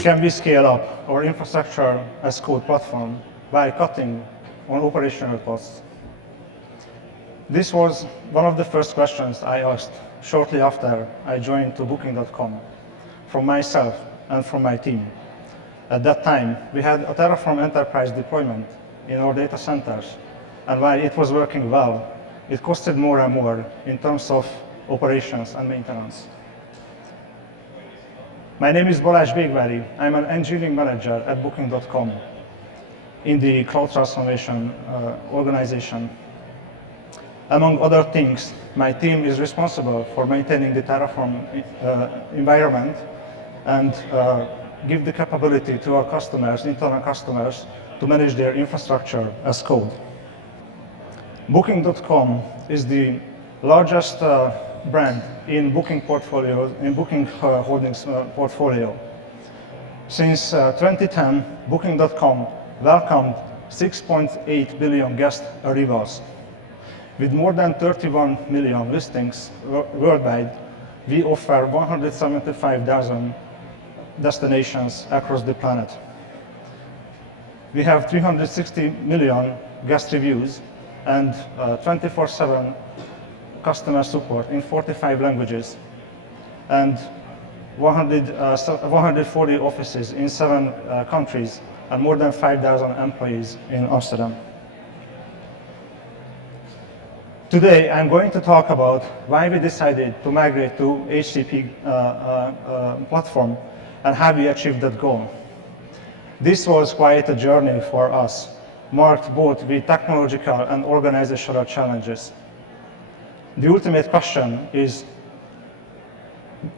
can we scale up our infrastructure as code platform by cutting on operational costs? This was one of the first questions I asked shortly after I joined to Booking.com from myself and from my team. At that time, we had a Terraform Enterprise deployment in our data centers, and while it was working well, it costed more and more in terms of operations and maintenance. My name is Balazs Vegvari. I'm an engineering manager at Booking.com in the cloud transformation organization. Among other things, my team is responsible for maintaining the Terraform environment and give the capability to our customers, internal customers, to manage their infrastructure as code. Booking.com is the largest brand in Booking portfolio, in Booking Holdings portfolio. Since 2010, Booking.com welcomed 6.8 billion guest arrivals. With more than 31 million listings worldwide, we offer 175,000 destinations across the planet. We have 360 million guest reviews and 24/7 customer support in 45 languages and 140 offices in 7 countries and more than 5,000 employees in Amsterdam. Today, I'm going to talk about why we decided to migrate to HCP platform and how we achieved that goal. This was quite a journey for us, marked both with technological and organizational challenges. The ultimate question is,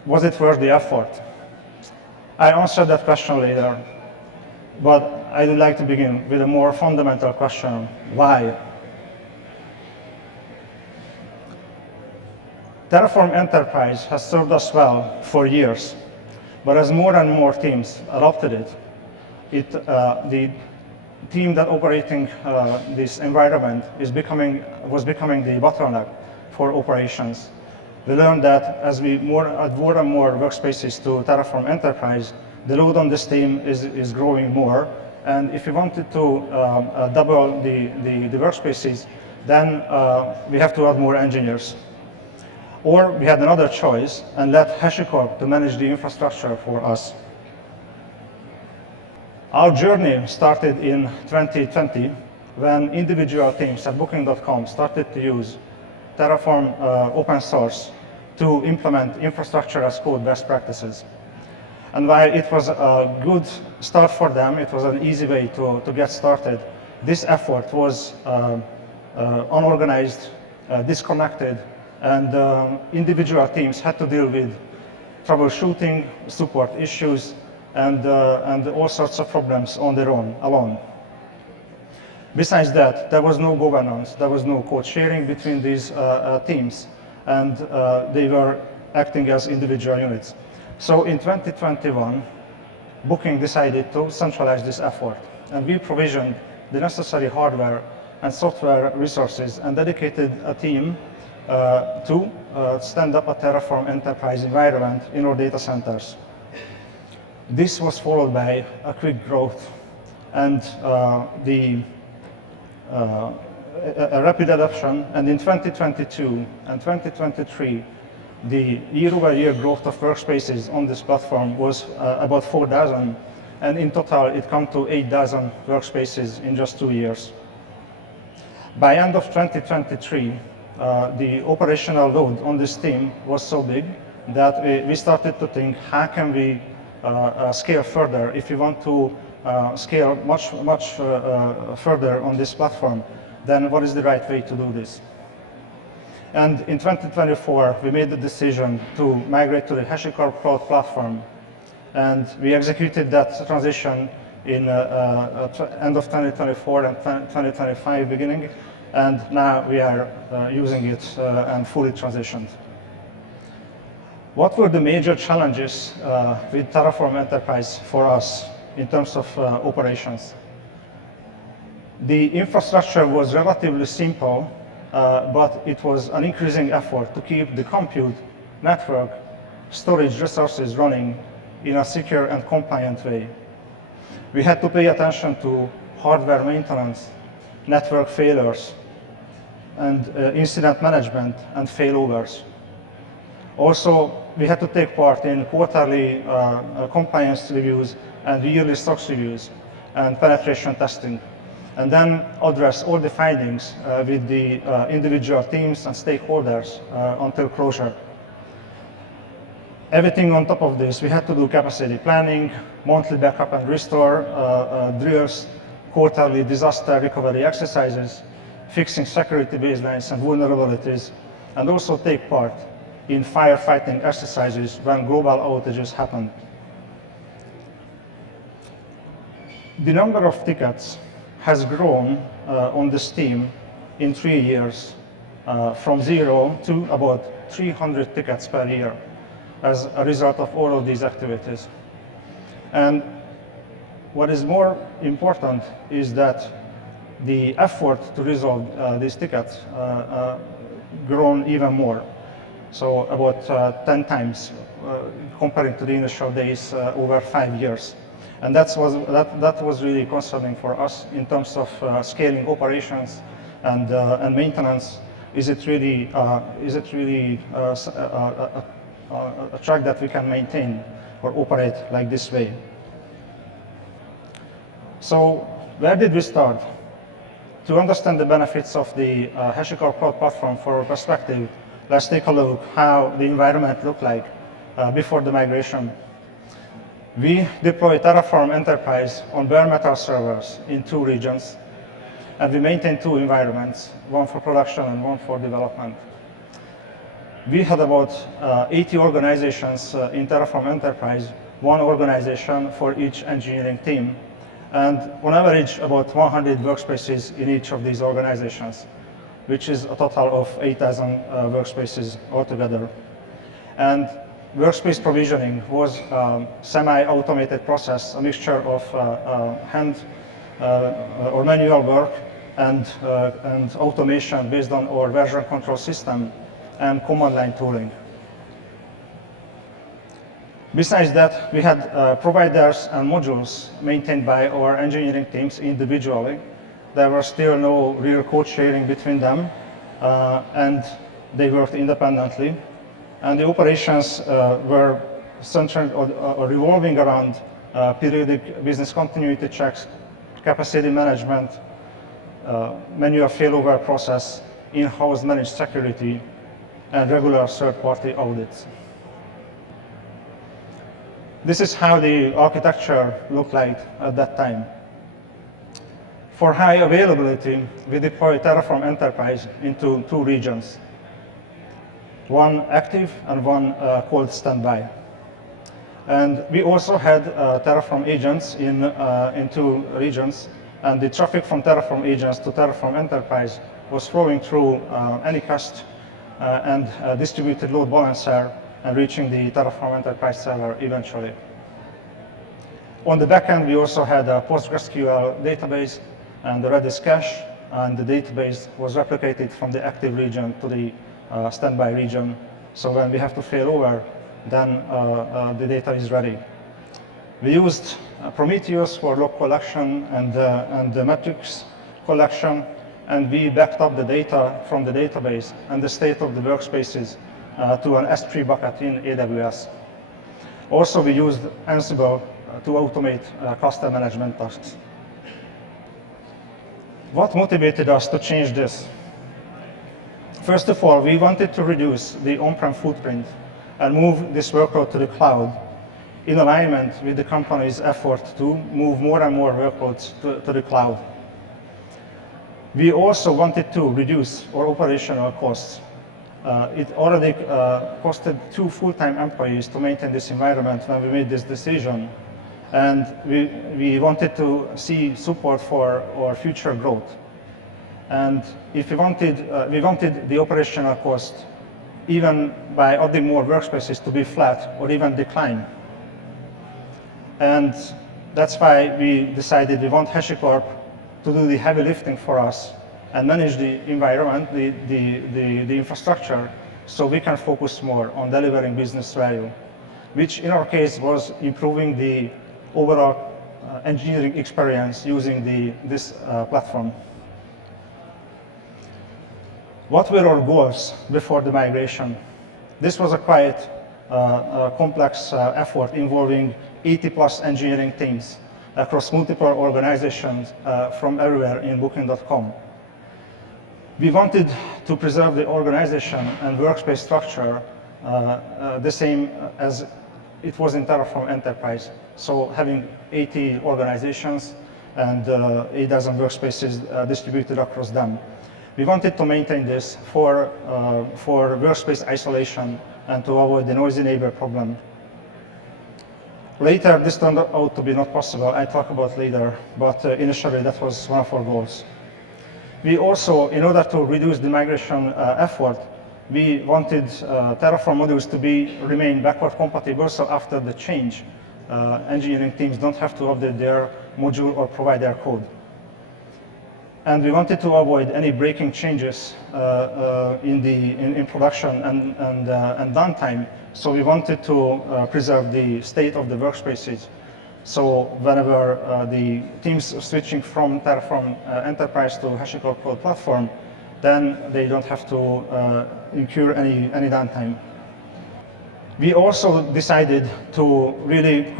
was it worth the effort? I answered that question later, but I would like to begin with a more fundamental question: why? Terraform Enterprise has served us well for years, but as more and more teams adopted it, the team that operating this environment was becoming the bottleneck for operations. We learned that as we add more and more workspaces to Terraform Enterprise, the load on this team is growing more, and if we wanted to double the workspaces, then we have to add more engineers. Or we had another choice and let HashiCorp to manage the infrastructure for us. Our journey started in 2020 when individual teams at Booking.com started to use Terraform open source to implement infrastructure as code best practices. And while it was a good start for them, it was an easy way to get started, this effort was unorganized, disconnected, and individual teams had to deal with troubleshooting, support issues, and all sorts of problems on their own, alone. Besides that, there was no governance, there was no code sharing between these teams, and they were acting as individual units. So in 2021, Booking decided to centralize this effort, and we provisioned the necessary hardware and software resources and dedicated a team to stand up a Terraform Enterprise environment in our data centers. This was followed by a quick growth and a rapid adoption, and in 2022 and 2023, the year-over-year growth of workspaces on this platform was about 4,000, and in total it came to 8,000 workspaces in just 2 years. By end of 2023, the operational load on this team was so big that we started to think, how can we scale further if we want to scale much further on this platform, then what is the right way to do this? And in 2024, we made the decision to migrate to the HashiCorp Cloud Platform, and we executed that transition in end of 2024 and 2025 beginning, and now we are using it and fully transitioned. What were the major challenges with Terraform Enterprise for us in terms of operations? The infrastructure was relatively simple, but it was an increasing effort to keep the compute, network, storage resources running in a secure and compliant way. We had to pay attention to hardware maintenance, network failures, and incident management and failovers. Also, we had to take part in quarterly compliance reviews and yearly SOX reviews and penetration testing, and then address all the findings with the individual teams and stakeholders until closure. Everything on top of this, we had to do capacity planning, monthly backup and restore drills, quarterly disaster recovery exercises, fixing security baselines and vulnerabilities, and also take part in firefighting exercises when global outages happen. The number of tickets has grown on this team in 3 years from 0 to about 300 tickets per year as a result of all of these activities. And what is more important is that the effort to resolve these tickets grown even more. So about 10 times comparing to the initial days over 5 years. And that was really concerning for us in terms of scaling operations and maintenance. Is it really a track that we can maintain or operate like this way? So where did we start? To understand the benefits of the HashiCorp Cloud Platform for our perspective, let's take a look how the environment looked like before the migration. We deployed Terraform Enterprise on bare metal servers in 2 regions, and we maintain 2 environments, one for production and one for development. We had about 80 organizations in Terraform Enterprise, 1 organization for each engineering team, and on average about 100 workspaces in each of these organizations, which is a total of 8,000 workspaces altogether. And workspace provisioning was a semi-automated process, a mixture of hand or manual work and automation based on our version control system and command line tooling. Besides that, we had providers and modules maintained by our engineering teams individually. There was still no real code sharing between them, and they worked independently. And the operations were centered or revolving around periodic business continuity checks, capacity management, manual failover process, in-house managed security, and regular third-party audits. This is how the architecture looked like at that time. For high availability, we deployed Terraform Enterprise into 2 regions, one active and one cold standby. And we also had Terraform agents in 2 regions, and the traffic from Terraform agents to Terraform Enterprise was flowing through Anycast and distributed load balancer and reaching the Terraform Enterprise server eventually. On the back end, we also had a PostgreSQL database and the Redis cache, and the database was replicated from the active region to the standby region. So when we have to fail over, then the data is ready. We used Prometheus for log collection and the metrics collection, and we backed up the data from the database and the state of the workspaces to an S3 bucket in AWS. Also, we used Ansible to automate cluster management tasks. What motivated us to change this? First of all, we wanted to reduce the on-prem footprint and move this workload to the cloud in alignment with the company's effort to move more and more workloads to the cloud. We also wanted to reduce our operational costs. It already costed 2 full-time employees to maintain this environment when we made this decision. And we wanted to see support for our future growth. And if we wanted the operational cost, even by adding more workspaces, to be flat or even decline. And that's why we decided we want HashiCorp to do the heavy lifting for us and manage the environment, the infrastructure, so we can focus more on delivering business value. which in our case was improving the overall engineering experience using this platform. What were our goals before the migration? This was a quite complex effort involving 80+ engineering teams across multiple organizations from everywhere in Booking.com. We wanted to preserve the organization and workspace structure the same as it was in Terraform Enterprise. So having 80 organizations and 8 dozen workspaces distributed across them. We wanted to maintain this for workspace isolation and to avoid the noisy neighbor problem. Later, this turned out to be not possible. I'll talk about later, but initially that was one of our goals. We also, in order to reduce the migration effort, we wanted Terraform modules to remain backward compatible, so after the change, engineering teams don't have to update their module or provide their code. And we wanted to avoid any breaking changes in production and downtime. So we wanted to preserve the state of the workspaces. So whenever the teams are switching from Terraform Enterprise to HashiCorp Cloud Platform, then they don't have to incur any downtime. We also decided to really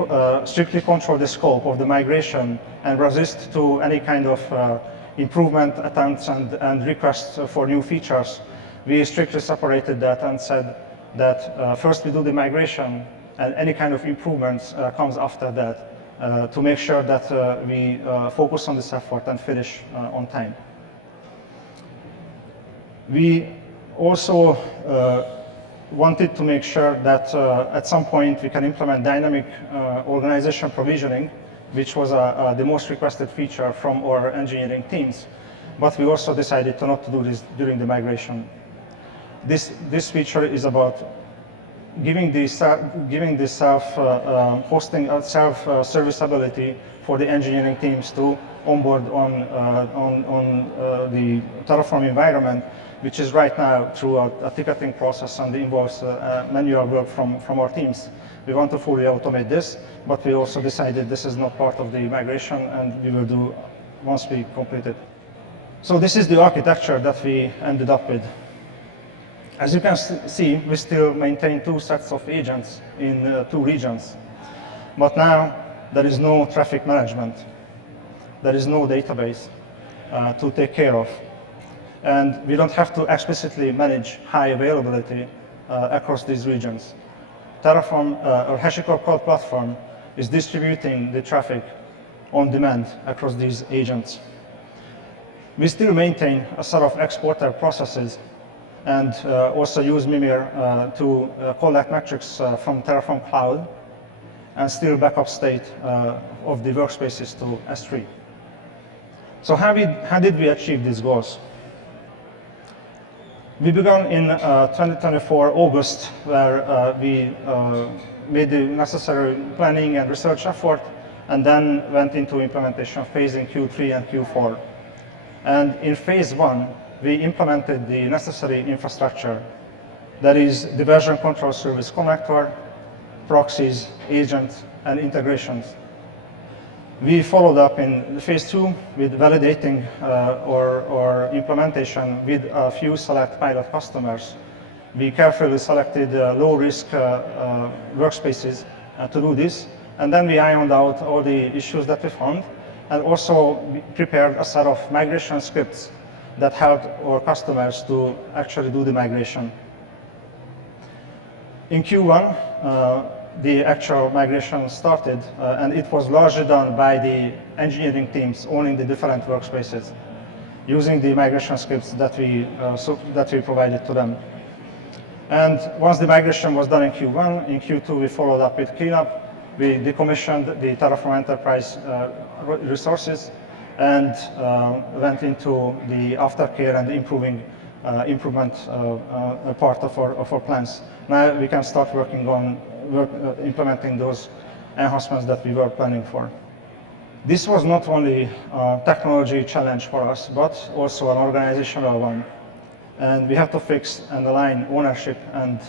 strictly control the scope of the migration and resist to any kind of improvement attempts and requests for new features. We strictly separated that and said that first we do the migration and any kind of improvements comes after that to make sure that we focus on this effort and finish on time. We also wanted to make sure that at some point we can implement dynamic organization provisioning, which was the most requested feature from our engineering teams. But we also decided not to do this during the migration. This feature is about giving the self-hosting, self-serviceability for the engineering teams to onboard on the Terraform environment, which is right now through a ticketing process and involves manual work from our teams. We want to fully automate this, but we also decided this is not part of the migration, and we will do once we complete it. So this is the architecture that we ended up with. As you can see, we still maintain 2 sets of agents in 2 regions. But now there is no traffic management. There is no database to take care of. And we don't have to explicitly manage high availability across these regions. Terraform or HashiCorp Cloud Platform is distributing the traffic on demand across these agents. We still maintain a set of exporter processes and also use Mimir to collect metrics from Terraform Cloud and still backup state of the workspaces to S3. So how did we achieve these goals? We began in 2024 August, where we made the necessary planning and research effort, and then went into implementation phase in Q3 and Q4. And in phase 1, we implemented the necessary infrastructure. That is the version control service connector, proxies, agents, and integrations. We followed up in phase 2 with validating our implementation with a few select pilot customers. We carefully selected low-risk workspaces to do this, and then we ironed out all the issues that we found, and also prepared a set of migration scripts that helped our customers to actually do the migration. In Q1, the actual migration started, and it was largely done by the engineering teams owning the different workspaces, using the migration scripts that we provided to them. And once the migration was done in Q1, in Q2 we followed up with cleanup. We decommissioned the Terraform Enterprise resources and went into the aftercare and improvement part of our plans. Now we can start working on implementing those enhancements that we were planning for. This was not only a technology challenge for us, but also an organizational one. And we have to fix and align ownership and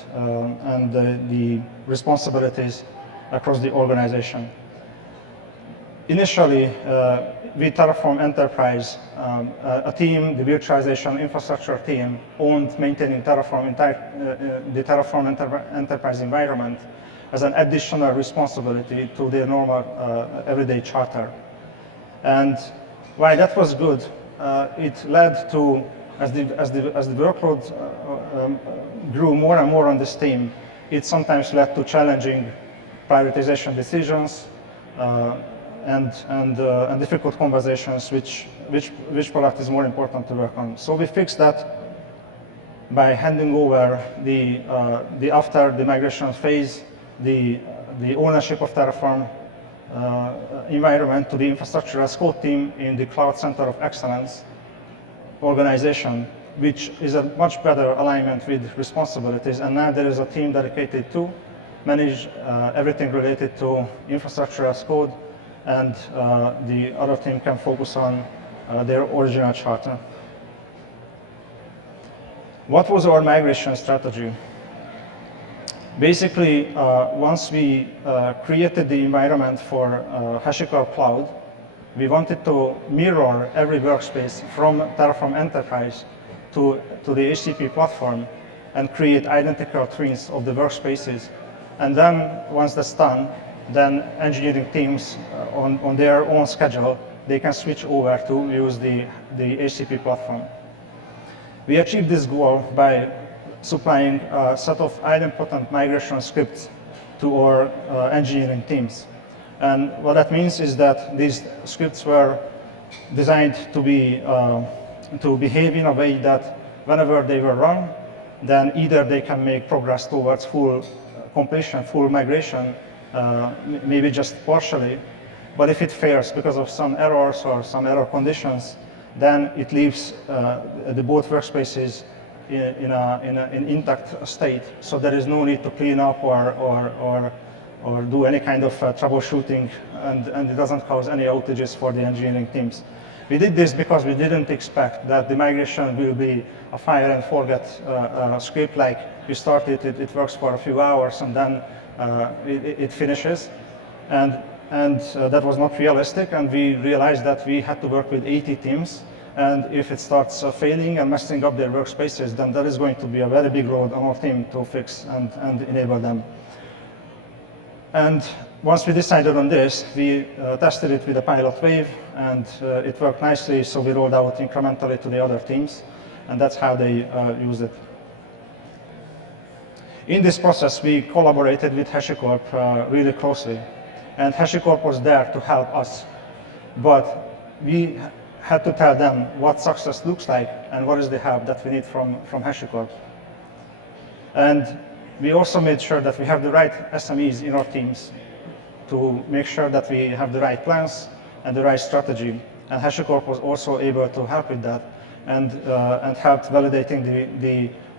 the responsibilities across the organization. Initially, with Terraform Enterprise, a team, the virtualization infrastructure team, owned maintaining the Terraform Enterprise environment as an additional responsibility to their normal everyday charter. And while that was good, it led to, as the workload grew more and more on this team, it sometimes led to challenging prioritization decisions and difficult conversations, which product is more important to work on. So we fixed that by handing over after the migration phase, the ownership of Terraform environment to the infrastructure as code team in the Cloud Center of Excellence organization, which is a much better alignment with responsibilities. And now there is a team dedicated to manage everything related to infrastructure as code, and the other team can focus on their original charter. What was our migration strategy? Basically, once we created the environment for HashiCorp Cloud, we wanted to mirror every workspace from Terraform Enterprise to the HCP platform and create identical twins of the workspaces. And then, once that's done, then engineering teams on their own schedule, they can switch over to use the HCP platform. We achieved this goal by supplying a set of idempotent migration scripts to our engineering teams. And what that means is that these scripts were designed to behave in a way that whenever they were run, then either they can make progress towards full completion, full migration, maybe just partially, but if it fails because of some errors or some error conditions, then it leaves the both workspaces in an intact state. So there is no need to clean up or do any kind of troubleshooting, and it doesn't cause any outages for the engineering teams. We did this because we didn't expect that the migration will be a fire and forget script, like you start it works for a few hours, and then it finishes. And that was not realistic, and we realized that we had to work with 80 teams, and if it starts failing and messing up their workspaces, then there is going to be a very big load on our team to fix and enable them. And once we decided on this, we tested it with a pilot wave, and it worked nicely, so we rolled out incrementally to the other teams, and that's how they use it. In this process, we collaborated with HashiCorp really closely, and HashiCorp was there to help us, but we had to tell them what success looks like and what is the help that we need from HashiCorp. And we also made sure that we have the right SMEs in our teams to make sure that we have the right plans and the right strategy. And HashiCorp was also able to help with that and helped validating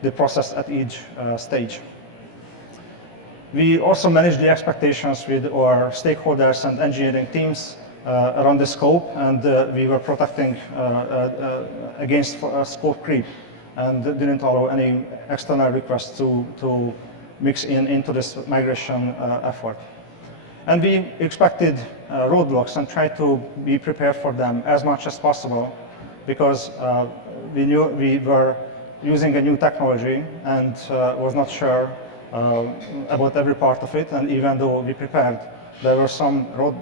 the process at each stage. We also managed the expectations with our stakeholders and engineering teams around the scope, and we were protecting against scope creep and didn't allow any external requests to mix into this migration effort. And we expected roadblocks and tried to be prepared for them as much as possible, because we knew we were using a new technology and was not sure about every part of it, and even though we prepared, there were some road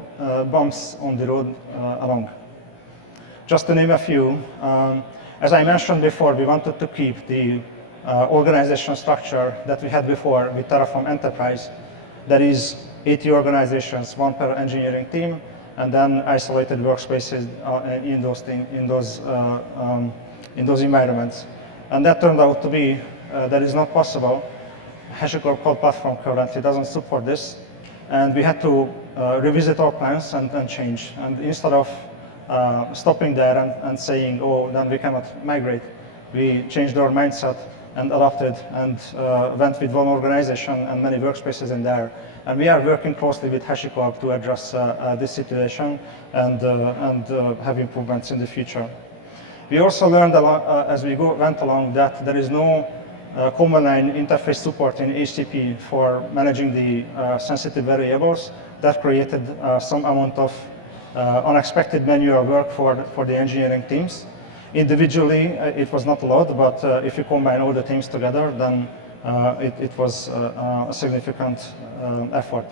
bumps on the road along. Just to name a few, as I mentioned before, we wanted to keep the organization structure that we had before with Terraform Enterprise. That is 80 organizations, one per engineering team, and then isolated workspaces in those environments. And that turned out to be that is not possible. HashiCorp Cloud Platform currently doesn't support this, and we had to revisit our plans and change. And instead of stopping there and saying, oh, then we cannot migrate, we changed our mindset and adapted and went with one organization and many workspaces in there. And we are working closely with HashiCorp to address this situation and have improvements in the future. We also learned a lot, as we went along, that there is no command line interface support in HTTP for managing the sensitive variables. That created some amount of unexpected manual work for the engineering teams. Individually, it was not a lot, but if you combine all the teams together, then it was a significant effort.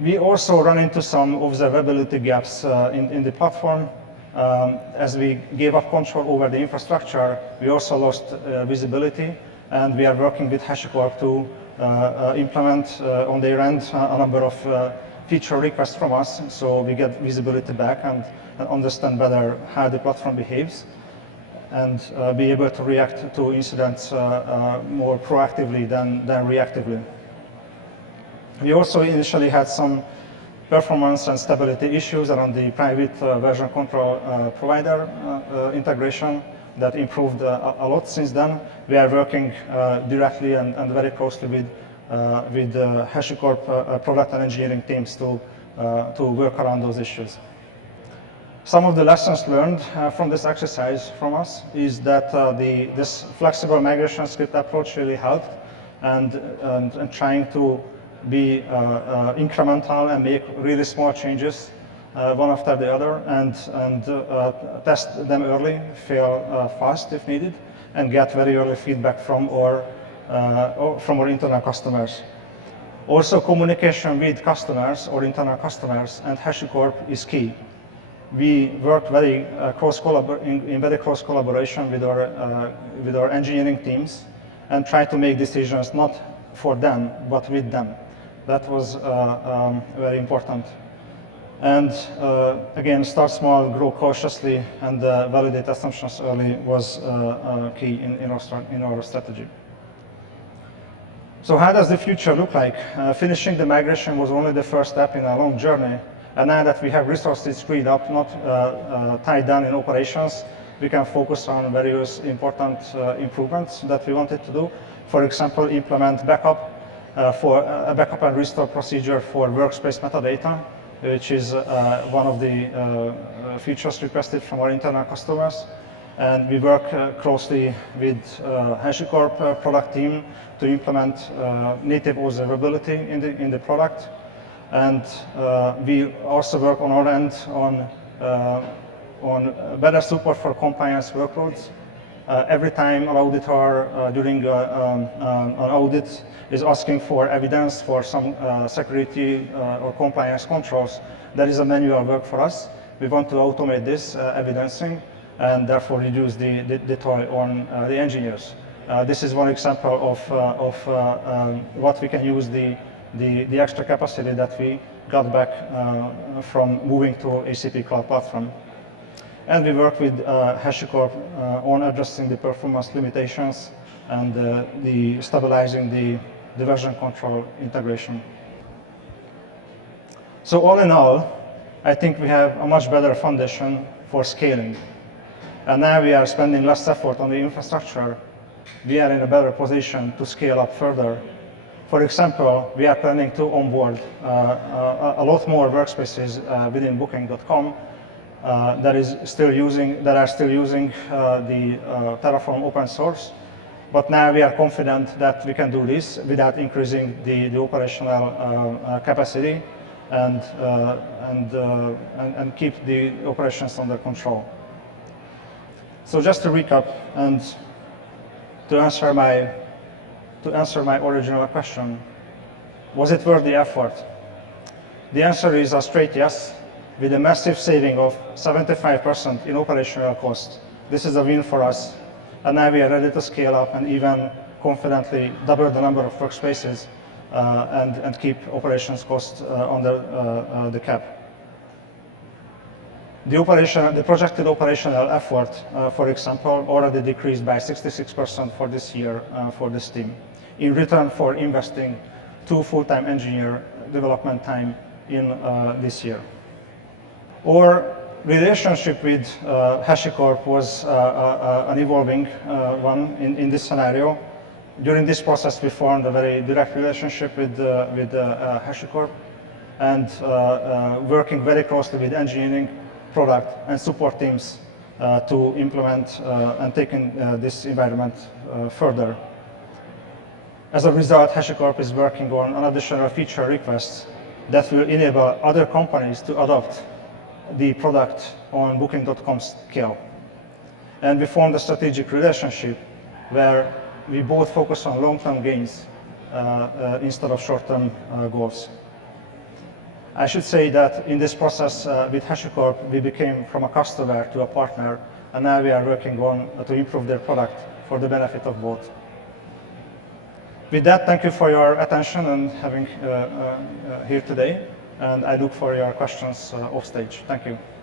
We also run into some observability gaps in the platform. As we gave up control over the infrastructure, we also lost visibility, and we are working with HashiCorp to implement on their end a number of feature requests from us, so we get visibility back and understand better how the platform behaves, and be able to react to incidents more proactively than reactively. We also initially had some performance and stability issues around the private version control provider integration that improved a lot since then. We are working directly and very closely with HashiCorp product and engineering teams to work around those issues. Some of the lessons learned from this exercise from us is that this flexible migration script approach really helped, and trying to be incremental and make really small changes one after the other, and test them early, fail fast if needed, and get very early feedback from our internal customers. Also, communication with customers or internal customers and HashiCorp is key. We work in very close collaboration with our engineering teams and try to make decisions not for them, but with them. That was very important. And again, start small, grow cautiously, and validate assumptions early was key in our strategy. So how does the future look like? Finishing the migration was only the first step in a long journey. And now that we have resources freed up, not tied down in operations, we can focus on various important improvements that we wanted to do. For example, implement backup for a backup and restore procedure for workspace metadata, which is one of the features requested from our internal customers. And we work closely with HashiCorp product team to implement native observability in the product. And we also work on our end on better support for compliance workloads. Every time an auditor during an audit is asking for evidence for some security or compliance controls, there is a manual work for us. We want to automate this evidencing and therefore reduce the toll on the engineers. This is one example of what we can use the extra capacity that we got back from moving to HCP Cloud Platform. And we work with HashiCorp on addressing the performance limitations and the stabilizing the version control integration. So all in all, I think we have a much better foundation for scaling. And now we are spending less effort on the infrastructure. We are in a better position to scale up further. For example, we are planning to onboard a lot more workspaces within Booking.com that are still using the Terraform open source. But now we are confident that we can do this without increasing the operational capacity and keep the operations under control. So just to recap and to answer my original question, was it worth the effort? The answer is a straight yes, with a massive saving of 75% in operational cost. This is a win for us, and now we are ready to scale up and even confidently double the number of workspaces and keep operations costs under the cap. The projected operational effort, for example, already decreased by 66% for this year for this team, in return for investing 2 full-time engineer development time in this year. Our relationship with HashiCorp was an evolving one in this scenario. During this process, we formed a very direct relationship with HashiCorp, and working very closely with engineering, product, and support teams to implement and taking this environment further. As a result, HashiCorp is working on an additional feature requests that will enable other companies to adopt the product on Booking.com scale. And we formed a strategic relationship where we both focus on long-term gains instead of short-term goals. I should say that in this process with HashiCorp, we became from a customer to a partner, and now we are working on to improve their product for the benefit of both. With that, thank you for your attention and having here today, and I look for your questions off stage. Thank you.